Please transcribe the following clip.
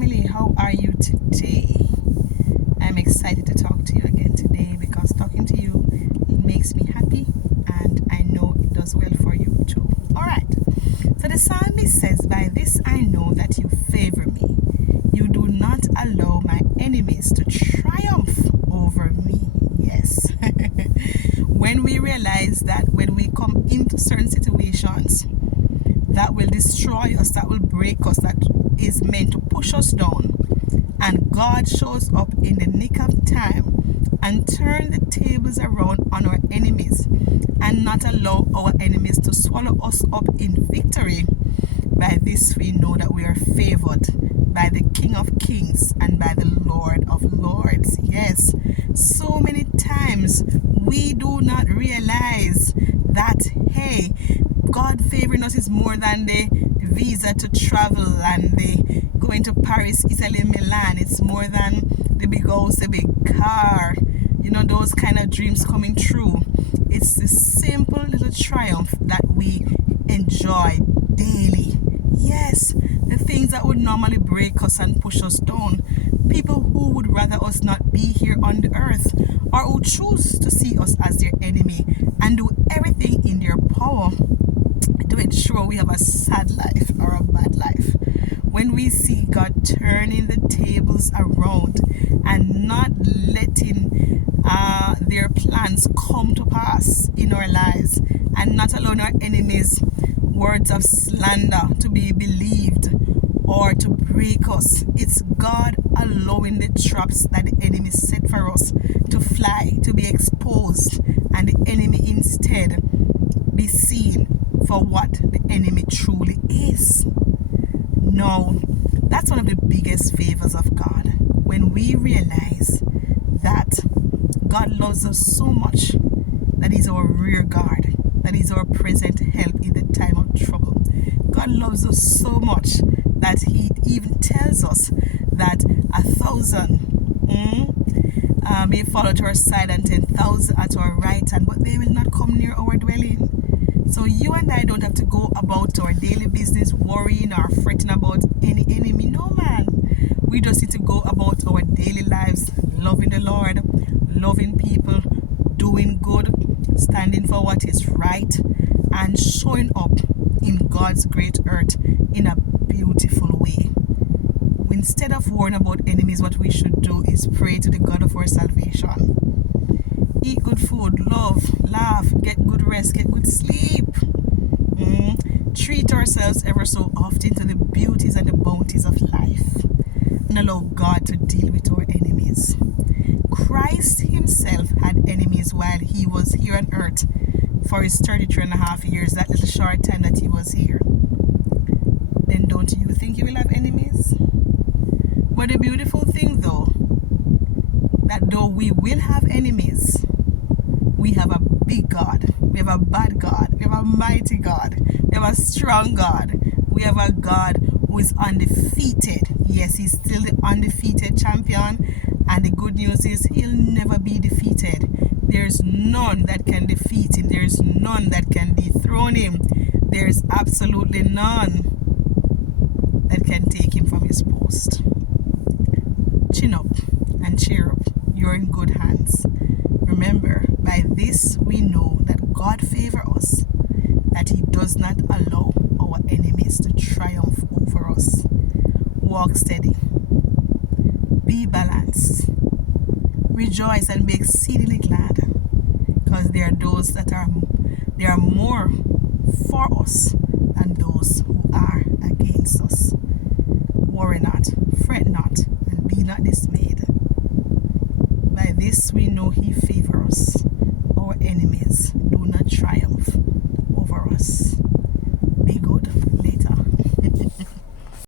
family, how are you today? I'm excited to talk to you again today because talking to you, it makes me happy and I know it does well for you too. Alright, so the psalmist says, by this I know that you favor me. You do not allow my enemies to triumph over me. Yes. When we realize that when we come into certain situations that will destroy us, that will break us, that is meant to push us down, and God shows up in the nick of time and turn the tables around on our enemies and not allow our enemies to swallow us up in victory, by this we know that we are favored by the King of Kings and by the Lord of Lords. Yes, so many times we do not realize that, hey, God favoring us is more than the visa to travel and the going to Paris, Italy, Milan. It's more than the big house, the big car, you know, those kind of dreams coming true. It's the simple little triumph that we enjoy daily. Yes, the things that would normally break us and push us down. People who would rather us not be here on the earth, or who choose to see us as their enemy and do everything in their power to ensure we have a sad life or a bad life. When we see God turning the tables around and not letting their plans come to pass in our lives, and not allowing our enemies' words of slander to be believed or to break us, it's God allowing the traps that the enemy set for us to fly, to be exposed, and the enemy instead be seen for what the enemy truly is. Now, that's one of the biggest favors of God, when we realize that God loves us so much that He's our rear guard, that He's our present help in the time of trouble. God loves us so much that He even tells us that 1,000 may fall at our side and 10,000 at our right hand, but they will not come near our dwelling. So you and I don't have to go about our daily business worrying or fretting about any enemy. No, man. We just need to go about our daily lives, loving the Lord, loving people, doing good, standing for what is right, and showing up in God's great earth in a beautiful way. Instead of worrying about enemies, what we should do is pray to the God of our salvation. Eat good food, love, laugh, get good rest, get good sleep. Treat ourselves ever so often to the beauties and the bounties of life, and allow God to deal with our enemies. Christ Himself had enemies while He was here on earth for His 33.5 years, that little short time that He was here. Then don't you think you will have enemies? But the beautiful thing though, that though we will have enemies, we have a big God, we have a bad God, we have a mighty God, we have a strong God, we have a God who is undefeated. Yes, He's still the undefeated champion, and the good news is He'll never be defeated. There's none that can defeat Him, there's none that can dethrone Him, there's absolutely none that can take Him from His post. Chin up and cheer up, you're in good hands. Remember, by this we know that God favors us, that He does not allow our enemies to triumph over us. Walk steady, be balanced, rejoice and be exceedingly glad, because there are those there are more for us than those who are against